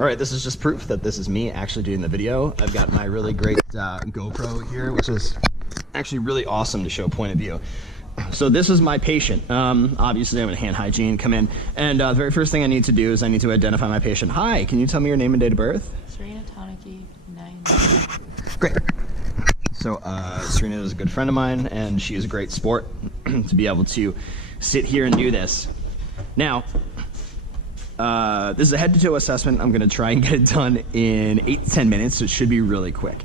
All right, this is just proof that this is me actually doing the video. I've got my really great GoPro here, which is actually really awesome to show point of view. So this is my patient. Obviously, I'm in hand hygiene, come in. And the very first thing I need to do is I need to identify my patient. Hi, can you tell me your name and date of birth? Serena Toniki, 9. Great. So Serena is a good friend of mine, and she is a great sport to be able to sit here and do this. Now, this is a head-to-toe assessment. I'm going to try and get it done in 8 to 10 minutes, so it should be really quick.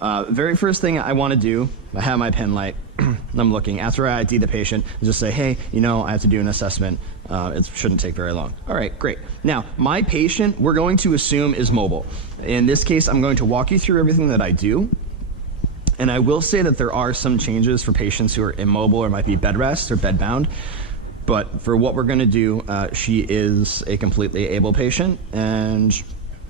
Very first thing I want to do, I have my pen light. I'm looking. After I ID the patient, I just say, hey, you know, I have to do an assessment. It shouldn't take very long. All right, great. Now, my patient, we're going to assume is mobile. In this case, I'm going to walk you through everything that I do. And I will say that there are some changes for patients who are immobile or might be bed rest or bed bound. But for what we're going to do, she is a completely able patient, and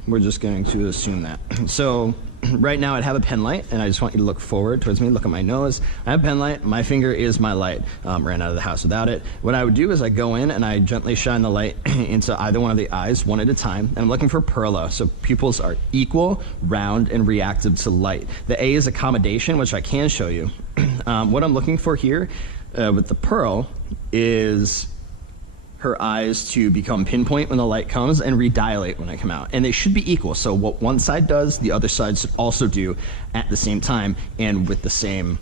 we're just going to assume that. So right now I'd have a pen light, and I just want you to look forward towards me, look at my nose. I have a pen light, my finger is my light. Ran out of the house without it. What I would do is I go in and I gently shine the light into either one of the eyes, one at a time, and I'm looking for Perla. So pupils are equal, round, and reactive to light. The A is accommodation, which I can show you. What I'm looking for here with the Pearl is her eyes to become pinpoint when the light comes and redilate when I come out. And they should be equal. So what one side does, the other side should also do at the same time and with the same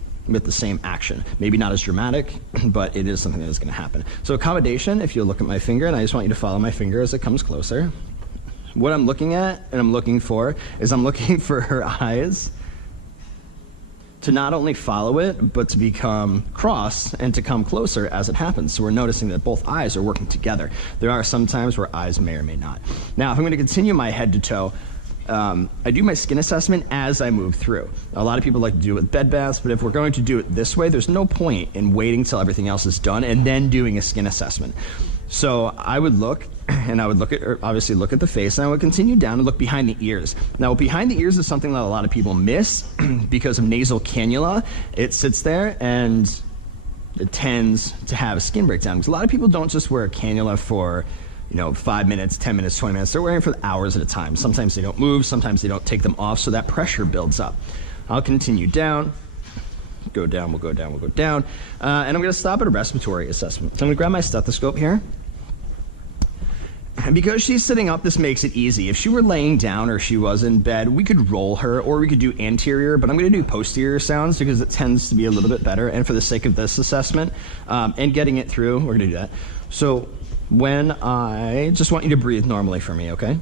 action. Maybe not as dramatic, but it is something that is going to happen. So accommodation, if you look at my finger, and I just want you to follow my finger as it comes closer. What I'm looking at and I'm looking for is I'm looking for her eyes to not only follow it, but to become cross and to come closer as it happens. So we're noticing that both eyes are working together. There are some times where eyes may or may not. Now, if I'm going to continue my head to toe, I do my skin assessment as I move through. A lot of people like to do it with bed baths, but if we're going to do it this way, there's no point in waiting till everything else is done and then doing a skin assessment. So I would look, and I would look at, or obviously look at the face, and I would continue down and look behind the ears. Now, behind the ears is something that a lot of people miss because of nasal cannula. It sits there and it tends to have a skin breakdown. Because a lot of people don't just wear a cannula for, 5 minutes, 10 minutes, 20 minutes. They're wearing it for hours at a time. Sometimes they don't move, sometimes they don't take them off, so that pressure builds up. I'll continue down. Go down, we'll go down, we'll go down. And I'm going to stop at a respiratory assessment. So I'm going to grab my stethoscope here. And because she's sitting up, this makes it easy. If she were laying down or she was in bed, we could roll her or we could do anterior, but I'm going to do posterior sounds because it tends to be a little bit better. And for the sake of this assessment and getting it through, we're going to do that. So when I just want you to breathe normally for me, okay?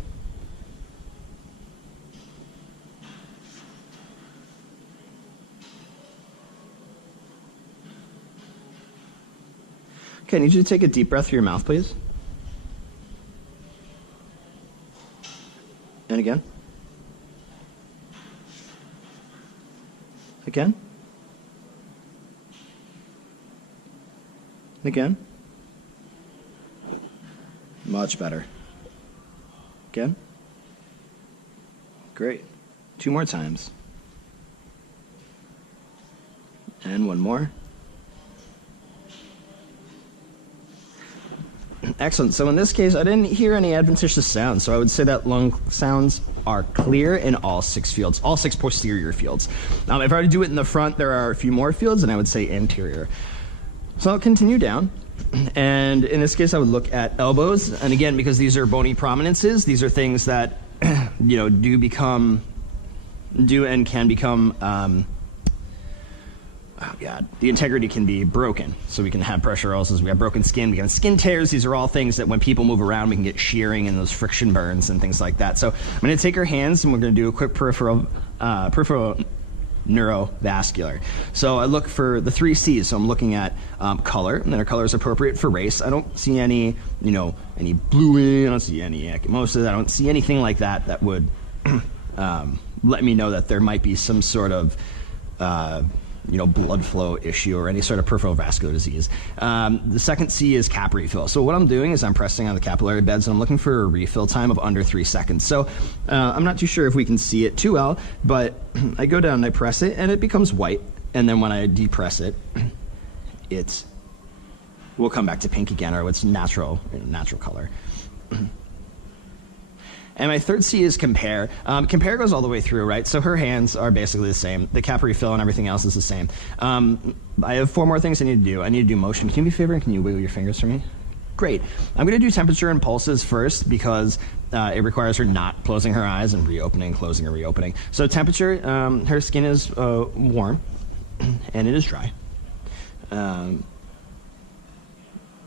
Okay, I need you to take a deep breath through your mouth, please. And again. Again. And again. Much better. Again. Great. 2 more times. And 1 more. Excellent. So in this case, I didn't hear any adventitious sounds, so I would say that lung sounds are clear in all 6 fields, all 6 posterior fields. If I were to do it in the front, there are a few more fields, and I would say anterior. So I'll continue down, and in this case, I would look at elbows, and again, because these are bony prominences, these are things that, do and can become, oh God, the integrity can be broken. So we can have pressure ulcers, we have broken skin, we have skin tears. These are all things that when people move around, we can get shearing and those friction burns and things like that. So I'm going to take her hands and we're going to do a quick peripheral neurovascular. So I look for the 3 C's. So I'm looking at color, and then our color is appropriate for race. I don't see any, any bluing, I don't see any ecchymosis, I don't see anything like that that would let me know that there might be some sort of blood flow issue or any sort of peripheral vascular disease. The second C is cap refill. So what I'm doing is I'm pressing on the capillary beds and I'm looking for a refill time of under 3 seconds. So I'm not too sure if we can see it too well, but I go down and I press it and it becomes white. And then when I depress it, it will come back to pink again, or its natural color. And my third C is compare. Compare goes all the way through, right? So her hands are basically the same. The cap refill and everything else is the same. I have 4 more things I need to do. I need to do motion. Can you do me a favor and can you wiggle your fingers for me? Great. I'm going to do temperature and pulses first because it requires her not closing her eyes and reopening, closing, and reopening. So temperature, her skin is warm and it is dry.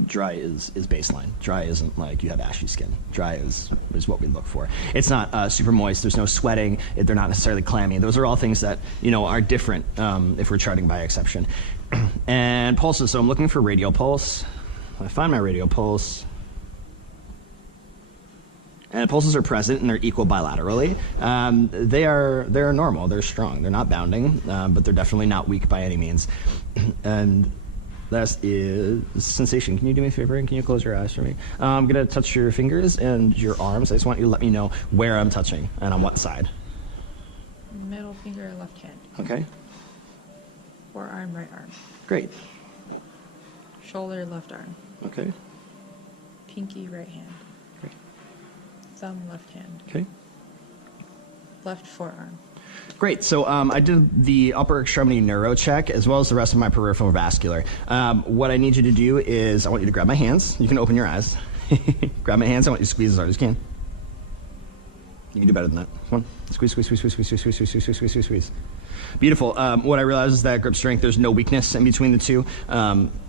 Dry is baseline. Dry isn't like you have ashy skin. Dry is what we look for. It's not super moist. There's no sweating. They're not necessarily clammy. Those are all things that are different if we're charting by exception. And pulses. So I'm looking for radial pulse. I find my radial pulse. And pulses are present and they're equal bilaterally. They're normal. They're strong. They're not bounding, but they're definitely not weak by any means. And that is sensation. Can you do me a favor and can you close your eyes for me? I'm going to touch your fingers and your arms. I just want you to let me know where I'm touching and on what side. Middle finger, left hand. Okay. Forearm, right arm. Great. Shoulder, left arm. Okay. Pinky, right hand. Great. Thumb, left hand. Okay. Left forearm. Great. So I did the upper extremity neuro check as well as the rest of my peripheral vascular. What I need you to do is I want you to grab my hands. You can open your eyes. Grab my hands. I want you to squeeze as hard as you can. You can do better than that. Come on. Squeeze, squeeze, squeeze, squeeze, squeeze, squeeze, squeeze, squeeze, squeeze, squeeze, squeeze, squeeze. Beautiful. What I realized is that grip strength, there's no weakness in between the two.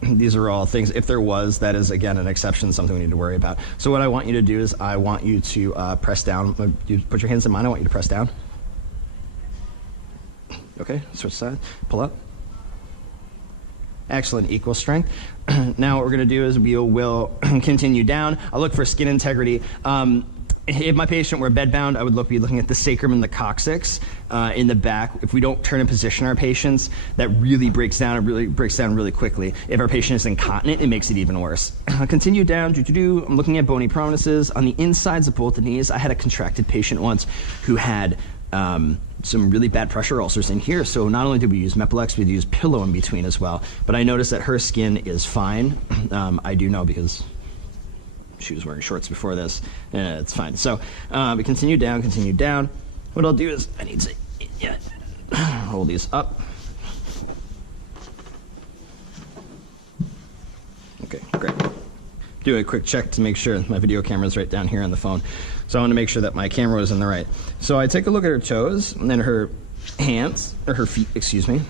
These are all things, if there was, that is, again, an exception, something we need to worry about. So what I want you to do is I want you to press down. You put your hands in mine. I want you to press down. Okay, switch side, pull up. Excellent, equal strength. Now what we're gonna do is we will continue down. I'll look for skin integrity. If my patient were bedbound, I would be looking at the sacrum and the coccyx in the back. If we don't turn and position our patients, that really breaks down really quickly. If our patient is incontinent, it makes it even worse. Continue down, I'm looking at bony prominences. On the insides of both the knees, I had a contracted patient once who had some really bad pressure ulcers in here. So not only did we use Mepilex, we used pillow in between as well. But I noticed that her skin is fine. I do know because she was wearing shorts before this. It's fine. So we continue down, continue down. What I'll do is I need to hold these up. Okay, great. Do a quick check to make sure my video camera is right down here on the phone. So I want to make sure that my camera was in the right. So I take a look at her toes and then her hands, or her feet, excuse me.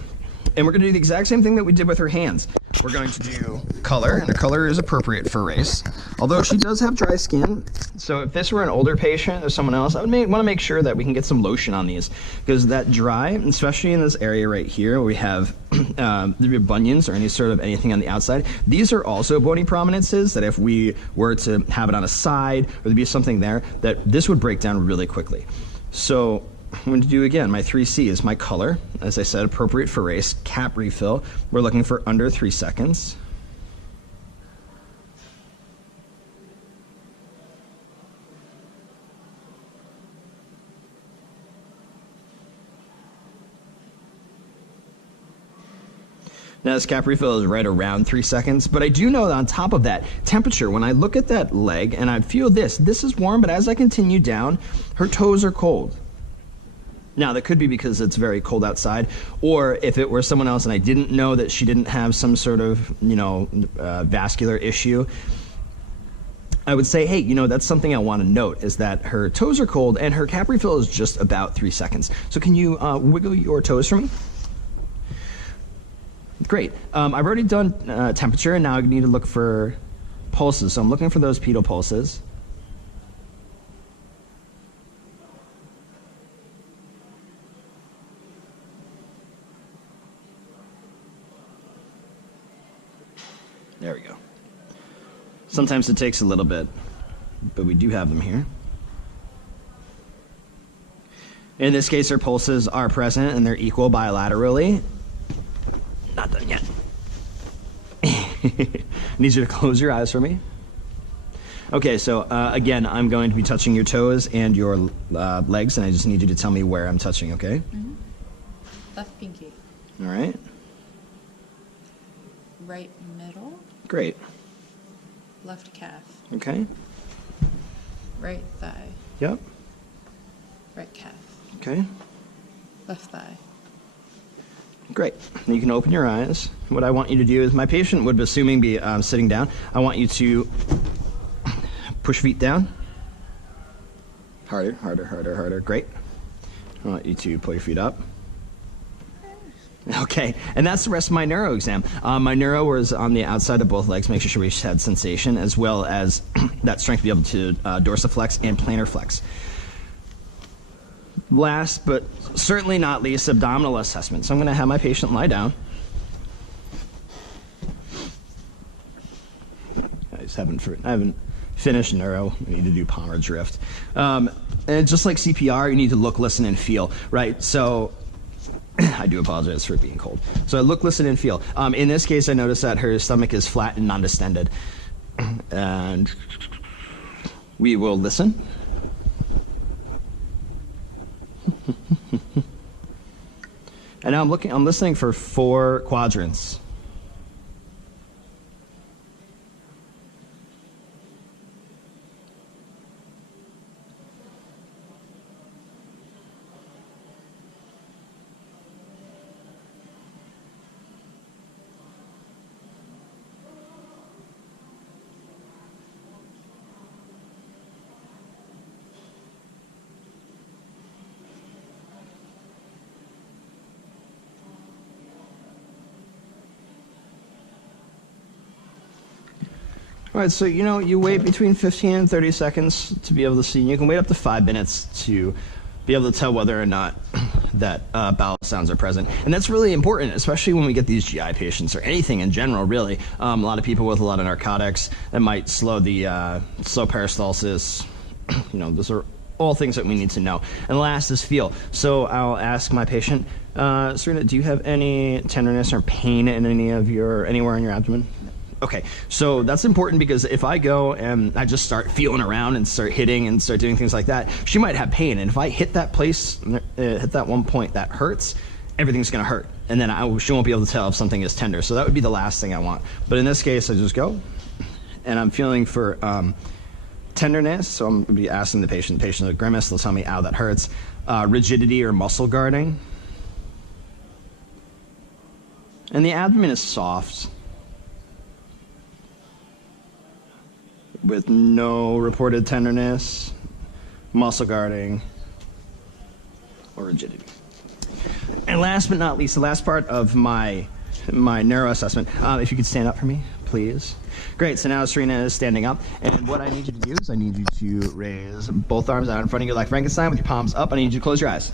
And we're going to do the exact same thing that we did with her hands. We're going to do color, and the color is appropriate for race. Although she does have dry skin, so if this were an older patient or someone else, I would want to make sure that we can get some lotion on these. Because that dry, especially in this area right here where we have bunions or anything on the outside, these are also bony prominences that if we were to have it on a side or there'd be something there, that this would break down really quickly. So I'm going to do again, my 3C is my color. As I said, appropriate for race. Cap refill. We're looking for under 3 seconds. Now this cap refill is right around 3 seconds, but I do know that on top of that, temperature, when I look at that leg and I feel this is warm, but as I continue down, her toes are cold. Now, that could be because it's very cold outside, or if it were someone else and I didn't know that she didn't have some sort of, vascular issue, I would say, hey, that's something I want to note, is that her toes are cold and her cap refill is just about 3 seconds. So can you wiggle your toes for me? Great. I've already done temperature, and now I need to look for pulses. So I'm looking for those pedal pulses. There we go. Sometimes it takes a little bit, but we do have them here. In this case, our pulses are present and they're equal bilaterally. Not done yet. I need you to close your eyes for me. Okay, so again, I'm going to be touching your toes and your legs, and I just need you to tell me where I'm touching, okay? Mm-hmm. Left pinky. All right. Right middle. Great. Left calf. Okay. Right thigh. Yep. right calf, Okay. left thigh, Great. Now you can open your eyes. What I want you to do is, my patient would, assuming, be sitting down. I want you to push feet down. Harder, harder, harder, harder. Great. I want you to pull your feet up. Okay, and that's the rest of my neuro exam. My neuro was on the outside of both legs, making sure we had sensation, as well as that strength to be able to dorsiflex and plantar flex. Last, but certainly not least, abdominal assessment. So I'm going to have my patient lie down. I haven't finished neuro. We need to do Palmer drift. And just like CPR, you need to look, listen, and feel, right? So I do apologize for it being cold. So I look, listen, and feel. In this case, I notice that her stomach is flat and non-distended. And we will listen. And now I'm listening for 4 quadrants. All right, so you wait between 15 and 30 seconds to be able to see. You can wait up to 5 minutes to be able to tell whether or not that bowel sounds are present. And that's really important, especially when we get these GI patients, or anything in general, really. A lot of people with a lot of narcotics that might slow peristalsis. Those are all things that we need to know. And last is feel. So I'll ask my patient, Serena, do you have any tenderness or pain in anywhere in your abdomen? Okay, so that's important, because if I go and I just start feeling around and start hitting and start doing things like that, she might have pain. And if I hit that place, hit that one point that hurts, everything's going to hurt. And then she won't be able to tell if something is tender. So that would be the last thing I want. But in this case, I just go, and I'm feeling for tenderness. So I'm going to be asking the patient will grimace. They'll tell me, ow, that hurts. Rigidity or muscle guarding. And the abdomen is soft, with no reported tenderness, muscle guarding, or rigidity. And last but not least, the last part of my neuro assessment, if you could stand up for me, please. Great, so now Serena is standing up, and what I need you to do is I need you to raise both arms out in front of you like Frankenstein with your palms up. I need you to close your eyes.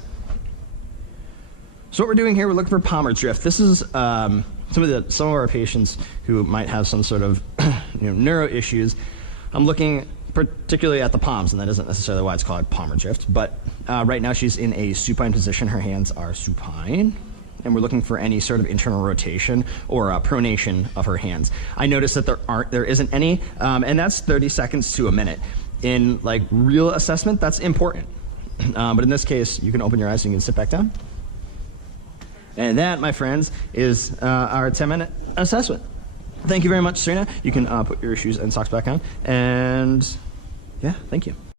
So what we're doing here, we're looking for Palmer drift. This is some of our patients who might have some sort of neuro issues. I'm looking particularly at the palms, and that isn't necessarily why it's called Palmer drift, but right now she's in a supine position. Her hands are supine, and we're looking for any sort of internal rotation or pronation of her hands. I noticed that there isn't any, and that's 30 seconds to a minute. In real assessment, that's important. But in this case, you can open your eyes and you can sit back down. And that, my friends, is our 10-minute assessment. Thank you very much, Serena. You can put your shoes and socks back on. And yeah, thank you.